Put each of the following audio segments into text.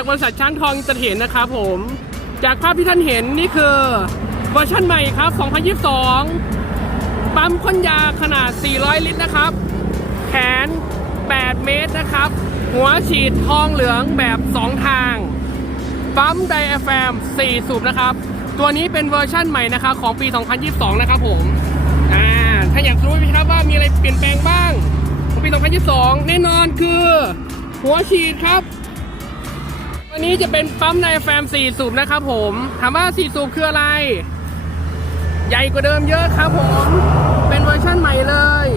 จากบริษัทช้างทองอินเตอร์เทนนะครับผม จากภาพที่ท่านเห็นนี่คือเวอร์ชันใหม่ครับ 2022 ปั๊มพ่นยาขนาด 400 ลิตรนะครับ แขน 8 เมตรนะครับ หัวฉีดทองเหลืองแบบ 2 ทาง ปั๊มไดอะแฟม 4 สูบนะครับ ตัวนี้เป็นเวอร์ชั่นใหม่นะครับของปี 2022 นะครับผม อ่า ถ้าอยากรู้ไหมครับว่ามีอะไรเปลี่ยนแปลงบ้างของปี 2022 แน่นอนคือ หัวฉีดครับ วันนี้จะเป็นปั๊มไดอะแฟม4สูบนะครับผมถามว่า4สูบคืออะไร ใหญ่กว่าเดิมเยอะครับผม เป็นเวอร์ชั่นใหม่เลย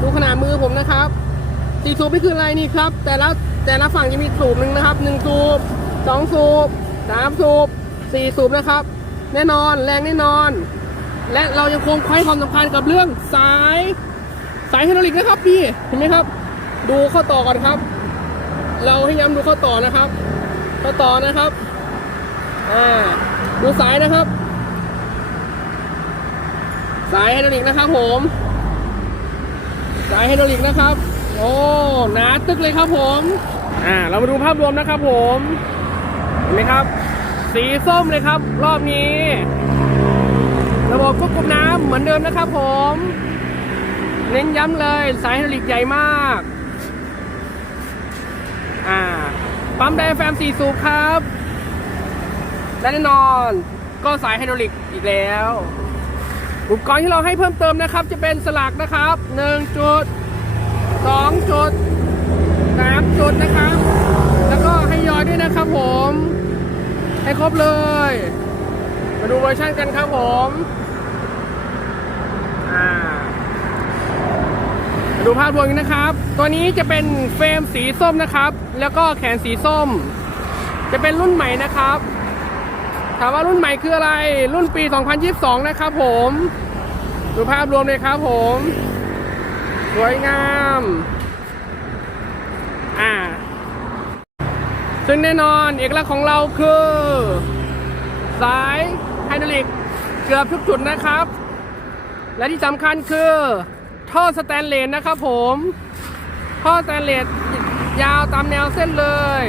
ดูขนาดมือผมนะครับสี่สูบนี่คืออะไรนี่ครับ แต่ละแต่ละฝั่งจะมีสูบหนึ่งนะครับหนึ่งสูบสองสูบสามสูบสี่สูบนะครับ แน่นอนแรงแน่นอน และเรายังคงให้ความสำคัญกับเรื่องสายสายไฮดรอลิกนะครับพี่เห็นไหมครับ ดูข้อต่อก่อนครับ เราให้ย้ำดูข้อต่อนะครับ ข้อต่อนะครับอ่าดูสายนะครับ สายไฮดรอลิกนะครับผม สายไฮดรอลิกนะครับ โอ้หนาตึกเลยครับผมอ่าเรามาดูภาพรวมนะครับผมเห็นไหมครับ สีส้มเลยครับ รอบนี้ ระบบควบคุมน้ำเหมือนเดิมนะครับผม เน้นย้ำเลยสายไฮดรอลิกใหญ่มาก อ่า ปั๊มไดอะแฟมสี่สูบครับและแน่นอนก็สายไฮดรอลิกอีกแล้ว อุปกรณ์ที่เราให้เพิ่มเติมนะครับ จะเป็นสลักนะครับ1จุด2จุด3จุดนะครับ แล้วก็ให้ยอยด้วยนะครับผม ให้ครบเลย มาดูเวอร์ชันกันครับผม อ่า ดูภาพรวมกันนะครับ ตัวนี้จะเป็นเฟรมสีส้มนะครับ แล้วก็แขนสีส้ม จะเป็นรุ่นใหม่นะครับ ถามว่ารุ่นใหม่คืออะไร รุ่นปี 2022 นะครับผม ดูภาพรวมเลยครับผม สวยงาม อ่า ซึ่งแน่นอนเอกลักษณ์ของเราคือ สายไฮดรอลิกเกือบทุกจุดนะครับ และที่สำคัญคือ ท่อสแตนเลสนะครับผม ท่อสแตนเลสยาวตามแนวเส้นเลย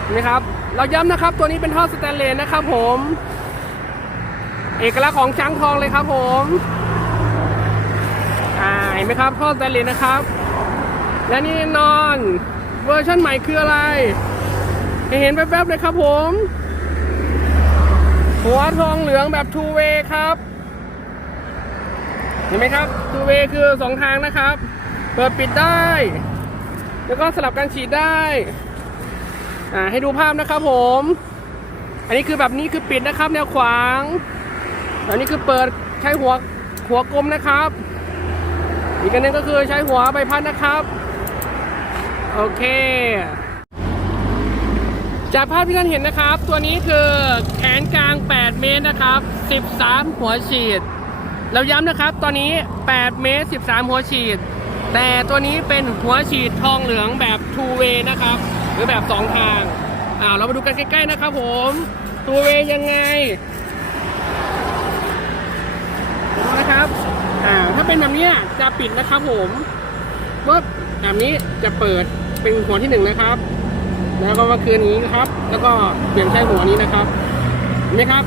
เห็นไหมครับ เราย้ำนะครับตัวนี้เป็นท่อสแตนเลสนะครับผม เอกลักษณ์ของช้างทองเลยครับผมอ่าเห็นไหมครับท่อสแตนเลสนะครับ และนี่นอนเวอร์ชันใหม่คืออะไร เห็นแป๊บๆเลยครับผม หัวทองเหลืองแบบ two way ครับ ห็นไหมครับ two way คือสองทางนะครับ เปิดปิดได้ แล้วก็สลับกันฉีดได้อ่าให้ดูภาพนะครับผม อันนี้คือแบบนี้คือปิดนะครับ แนวขวางอันนี้คือเปิดใช้หัวหัวกลมนะครับ อีกอันนึงก็คือใช้หัวใบพัดนะครับ โอเคจากภาพที่ท่านเห็นนะครับ ตัวนี้คือแขนกลาง 8 เมตรนะครับ 13 หัวฉีด เราย้ำนะครับตอนนี้ 8 เมตร 13 หัวฉีด แต่ตัวนี้เป็นหัวฉีดทองเหลืองแบบ two way นะครับ หรือแบบ 2 ทางอ่าเรามาดูกันใกล้ ๆ นะครับผม two way ยังไงดูนะครับอ่าถ้าเป็นแบบนี้จะปิดนะครับผมปุ๊บแบบนี้จะเปิดเป็นหัวที่หนึ่งนะครับ แล้วก็มาคืนนี้นะครับ แล้วก็เปลี่ยนใช้หัวนี้นะครับเห็นไหมครับ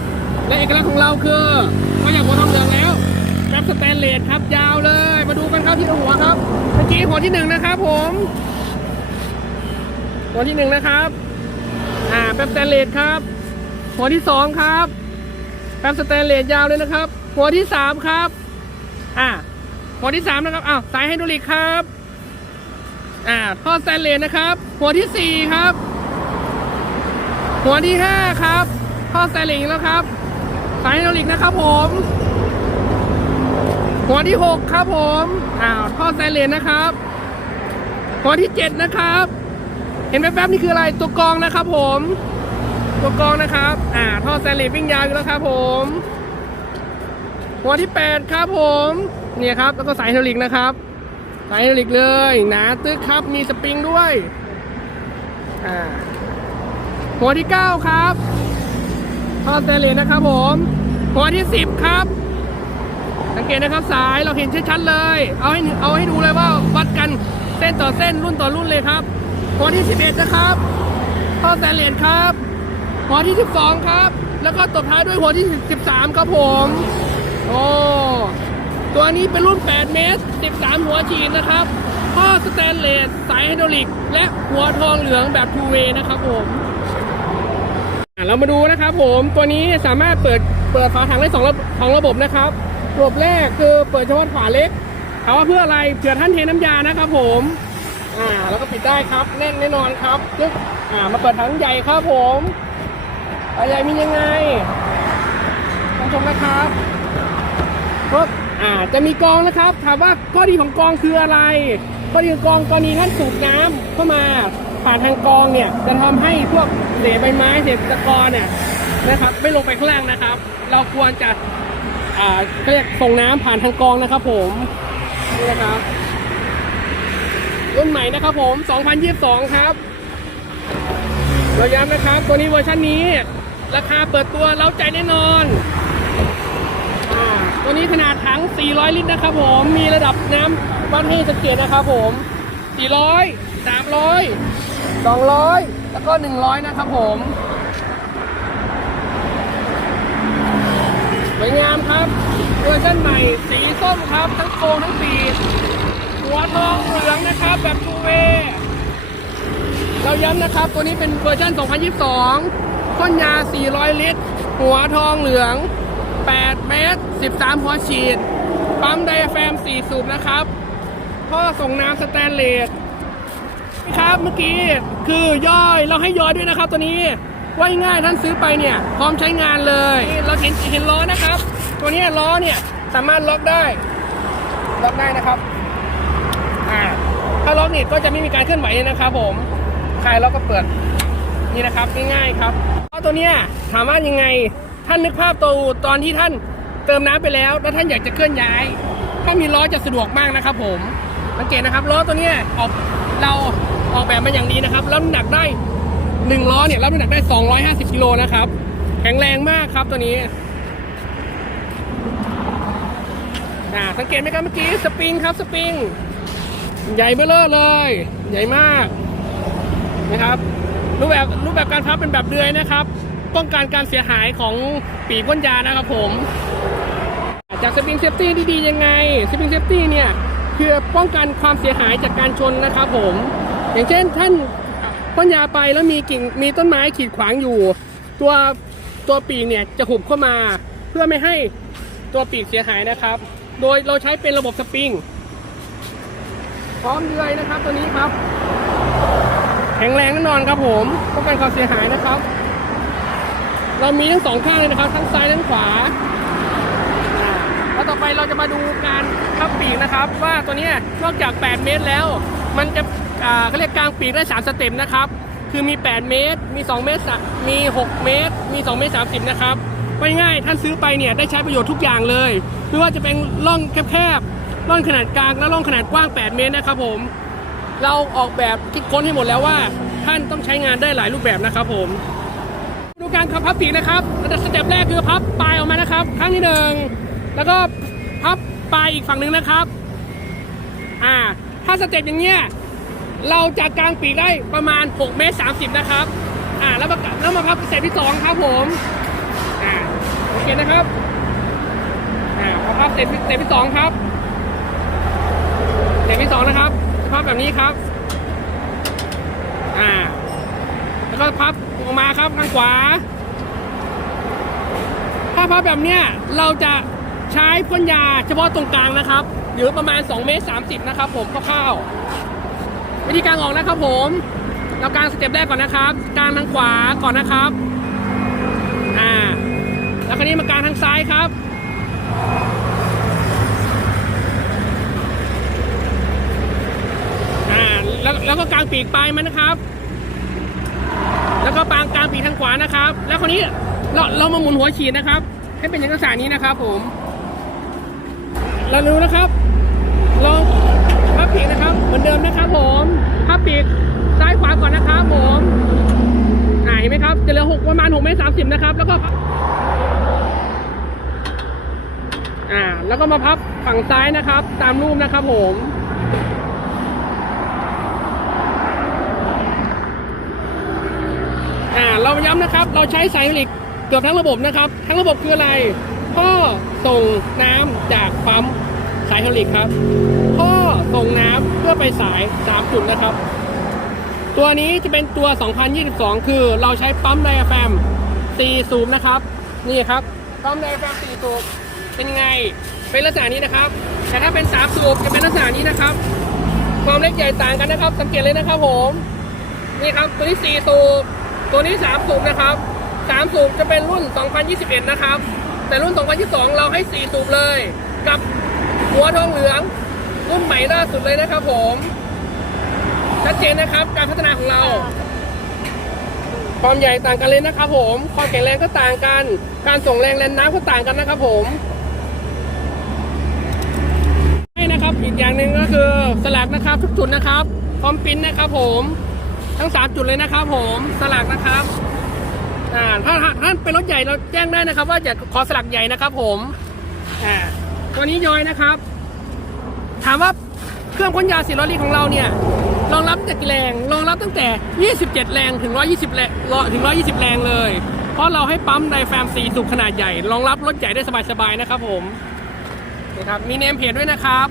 และเอกลักษณ์ของเราคือนอกจากหัวทอง เหลืองแล้วแป๊บสแตนเลสครับยาวเลย มาดูกันครับที่หัวครับ เมื่อกี้หัวที่หนึ่งนะครับผม หัวที่หนึ่งนะครับ อ่าแป๊บสแตนเลสครับ หัวที่สองครับแป๊บสแตนเลสยาวเลยนะครับ หัวที่สามครับ อ่า หัวที่สามนะครับอ้าวสายไฮดรอลิกครับ อ่าท่อสแตนเลสนะครับ หัวที่สี่ครับ หัวที่ห้าครับท่อสแตนเลสแล้วครับสายไฮดรอลิกนะครับผม หัวที่หกครับผมอ้าวท่อสแตนเลสนะครับ หัวที่เจ็ดนะครับ เห็นแป๊บๆนี่คืออะไรตัวกรองนะครับ ผม ตัวกรองนะครับ อ่าท่อสแตนเลสวิ่งยาวอยู่แล้วครับ ผม หัวที่แปดครับผม เนี่ยครับ แล้วก็สายไฮดรอลิกนะครับ สายไฮดรอลิกเลยหนาตึ๊กครับมีสปริงด้วยอ่าหัวที่9ครับท่อสแตนเลสนะครับ ผม หัวที่10ครับ สังเกตนะครับสายเราเห็นชัดๆเลย เอาให้เอาให้ดูเลยว่าวัดกันเส้นต่อเส้นรุ่นต่อรุ่นเลยครับหัวที่ 11 นะครับท่อสแตนเลสครับหัวที่ 12 ครับ แล้วก็ตบท้ายด้วยหัวที่ 13 ครับผมโอ้ตัวนี้เป็นรุ่น 8 เมตร 13 หัวฉีดนะครับท่อสแตนเลสสายไฮดรอลิก และหัวทองเหลืองแบบทูเวย์นะครับผมเรามาดูนะครับผมตัวนี้สามารถเปิดเปิดฝาถังได้สองระสองระบบนะครับ ระบบแรกคือเปิดเฉพาะฝาเล็กถามว่าเพื่ออะไรเผื่อท่านเทน้ำยานะครับผมอ่าแล้วก็ปิดได้ครับแน่นแน่นอนครับจึ๊กอ่ามาเปิดถังใหญ่ครับผมใหญ่มียังไงท่านชมนะครับก็อ่าจะมีกองนะครับ ถามว่าข้อดีของกองคืออะไรข้อดีของกองกรณีท่านสูบน้ำเข้ามาผ่านทางกองเนี่ยจะทำให้พวกเศษใบไม้เศษตะกอนเนี่ยนะครับ ไม่ลงไปข้างล่างนะครับ เราควรจะ อ่าเขาเรียกส่งน้ำผ่านทางกองนะครับ ผมนี่นะครับรุ่นใหม่นะครับผม 2022 ครับ เราย้ำนะครับ ตัวนี้เวอร์ชันนี้ ราคาเปิดตัวเราใจแน่นอนอตัวนี้ขนาดถัง 400 ลิตรนะครับ ผม มีระดับน้ำวัดให้สังเกตนะครับ ผม 400 300 200 แล้วก็ 100 นะครับผม วยงามครับเวอร์ชันใหม่สีส้มครับ ทั้งโครงทั้งปีหัวทองเหลืองนะครับ แบบทูเวเราย้ำนะครับ ตัวนี้เป็นเวอร์ชัน2022ก้นยา 400 ลิตร หัวทองเหลือง 8 เมตร 13 หัวฉีด ปั๊มไดอะแฟม 4 สูบนะครับท่อส่งน้ำสแตนเลสครับเมื่อกี้คือย่อยเราให้ย่อยด้วยนะครับตัวนี้ ว่าง่ายท่านซื้อไปเนี่ยพร้อมใช้งานเลยเราเห็นเห็นล้อนะครับ ตัวนี้ล้อเนี่ยสามารถล็อกได้ ล็อกได้นะครับอ่าถ้าล็อกนี่ก็จะไม่มีการเคลื่อนไหวนะครับ ผมคลายล็อกก็เปิดนี่นะครับง่ายๆครับเพราะตัวเนี้ยถามว่ายังไงท่านนึกภาพตัวตอนที่ท่านเติมน้ำไปแล้ว แล้วท่านอยากจะเคลื่อนย้าย ถ้ามีล้อจะสะดวกมากนะครับ ผมสังเกตนะครับล้อตัวเนี้ยออกเราออกแบบมาอย่างดีนะครับแล้วหนักได้ หนึ่งล้อเนี่ยรับน้ำหนักได้ 250กิโลนะครับ แข็งแรงมากครับตัวนี้สังเกตไหมครับเมื่อกี้สปริงครับสปริง ใหญ่เบ้อเร่อเลย ใหญ่มากนะครับรูปแบบรูปแบบการพับเป็นแบบเดือยนะครับ ป้องกันการเสียหายของปีกพ่นยานะครับผม จากสปริงเซฟตี้ที่ดียังไงสปริงเซฟตี้เนี่ยคือป้องกันความเสียหายจากการชนนะครับผม อย่างเช่นท่าน พ่นยาไปแล้วมีกิ่งมีต้นไม้ขีดขวางอยู่ ตัวตัวปีกเนี่ยจะหุบเข้ามา เพื่อไม่ให้ตัวปีกเสียหายนะครับ โดยเราใช้เป็นระบบสปริงพร้อมเดือยนะครับ ตัวนี้ครับ แข็งแรงแน่นอนครับผมป้องกันความเสียหายนะครับ เรามีทั้งสองข้างเลยนะครับ ทั้งซ้ายทั้งขวาแล้วต่อไปเราจะมาดูการพับปีกนะครับ ว่าตัวนี้นอกจาก 8 เมตรแล้ว มันจะ เขาเรียกกลางปีกได้ 3 สเต็ปนะครับ คือมี 8 เมตร มี 2 เมตร มี 6 เมตร มี 2 เมตร 30 นะครับว่าง่ายท่านซื้อไปเนี่ยได้ใช้ประโยชน์ทุกอย่างเลย ไม่ว่าจะเป็นร่องแคบๆร่องขนาดกลางและร่องขนาดกว้าง 8 เมตรนะครับผม เราออกแบบคิดค้นให้หมดแล้วว่า ท่านต้องใช้งานได้หลายรูปแบบนะครับผม ดูการขับพับปีกนะครับสเต็ปแรกคือพับปลายออกมานะครับครั้งที่หนึ่งแล้วก็พับปลายอีกฝั่งหนึ่งนะครับ อ่า ถ้าสเต็ปอย่างเงี้ย เราจะกางปีกได้ประมาณ6เมตร30 นะครับ อ่าแล้วมาแล้วมาพับสเต็ปที่สองครับผม อ่าโอเคนะครับ อ่าพอพับสเต็ปสเต็ปที่สองครับสเต็ปที่สองนะครับพับแบบนี้ครับ อ่า แล้วก็พับออกมาครับทางขวา ถ้าพับแบบเนี้ยเราจะใช้พ่นยาเฉพาะตรงกลางนะครับ หรือประมาณ2เมตร30 นะครับ ผมคร่าวๆ วิธีการออกนะครับผมเรากางสเต็ปแรกก่อนนะครับ กางทางขวาก่อนนะครับอ่าแล้วคราวนี้มากางทางซ้ายครับอ่าแล้วแล้วก็กางปีกปลายมันนะครับ แล้วก็ปางกางปีกทางขวานะครับ แล้วคราวนี้เราเรามาหมุนหัวฉีดนะครับ ให้เป็นอย่างลักษณะนี้นะครับผมเราดูนะครับเรา พับปีกนะครับ เหมือนเดิมนะครับผมพับปีกซ้ายขวาก่อนนะครับผมอ่าเห็นไหมครับจะเหลือหกประมาณหกเมตรสามสิบนะครับ แล้วก็อ่าแล้วก็มาพับฝั่งซ้ายนะครับ ตามรูปนะครับผมอ่าเราย้ำนะครับ เราใช้สายไฮดรอลิกเกือบทั้งระบบนะครับ ทั้งระบบคืออะไรท่อส่งน้ำจากปั๊ม สายไฮดรอลิกครับท่อส่งน้ำเพื่อไปสาย 3 จุดนะครับ ตัวนี้จะเป็นตัว 2022 คือเราใช้ปั๊มไดอะแฟม4สูบนะครับ นี่ครับปั๊มไดอะแฟม4สูบเป็นไง เป็นลักษณะนี้นะครับ แต่ถ้าเป็น 3 สูบจะเป็นลักษณะนี้นะครับ ความเล็กใหญ่ต่างกันนะครับ สังเกตเลยนะครับผม นี่ครับ ตัวนี้4สูบ ตัวนี้ 3 สูบนะครับ3สูบจะเป็นรุ่น 2021 นะครับ แต่รุ่น 2022 เราให้ 4 สูบเลย กับ หัวทองเหลืองรุ่นใหม่ล่าสุดเลยนะครับผมชัดเจนนะครับการพัฒนาของเรา ความใหญ่ต่างกันเลยนะครับผมความแข็งแรงก็ต่างกัน การส่งแรงแรงน้ำก็ต่างกันนะครับผมให้นะครับอีกอย่างหนึ่งก็คือสลักนะครับทุกจุดนะครับพร้อมปริ้นนะครับผมทั้งสามจุดเลยนะครับผมสลักนะครับอ่าถ้าถ้าถ้าเป็นรถใหญ่เราแจ้งได้นะครับ ว่าอยากขอสลักใหญ่นะครับผมอ่า ตัวนี้ย้อยนะครับ ถามว่าเครื่องพ่นยาสีล้อลิตรของเราเนี่ยรองรับจากกี่แรงรองรับตั้งแต่ 27 แรงถึง 120 แรงถึง 120 แรงเลย เพราะเราให้ปั๊มไดแฟม4สูบขนาดใหญ่ รองรับรถใหญ่ได้สบายๆนะครับผมนะครับมีเนมเพจด้วยนะครับ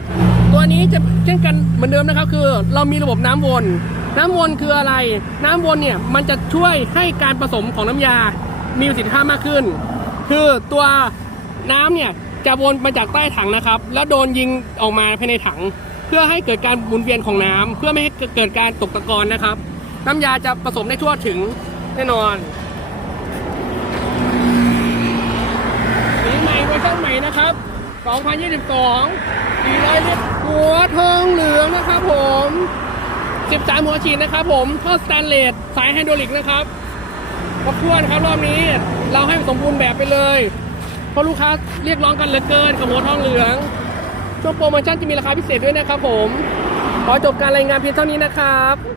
ตัวนี้จะเช่นกันเหมือนเดิมนะครับ คือเรามีระบบน้ำวน น้ำวนคืออะไร น้ำวนเนี่ยมันจะช่วยให้การผสมของน้ำยามีประสิทธิภาพมากขึ้น คือตัวน้ำเนี่ย จะวนมาจากใต้ถังนะครับ แล้วโดนยิงออกมาภายในถัง เพื่อให้เกิดการหมุนเวียนของน้ำเพื่อไม่ให้เกิดการตกตะกอนนะครับ น้ำยาจะผสมได้ทั่วถึงแน่นอนสีใหม่เวอร์ชันใหม่นะครับ 2022 400ลิตรหัวทองเหลืองนะครับผม 13 หัวฉีดนะครับผมท่อสแตนเลสสายไฮดรอลิกนะครับครบถ้วนครับรอบนี้ เราให้สมบูรณ์แบบไปเลย เพราะลูกค้าเรียกร้องกันเหลือเกินกับหัวทองเหลือง ช่วงโปรโมชั่นจะมีราคาพิเศษด้วยนะครับผม ขอจบการรายงานเพียงเท่านี้นะครับ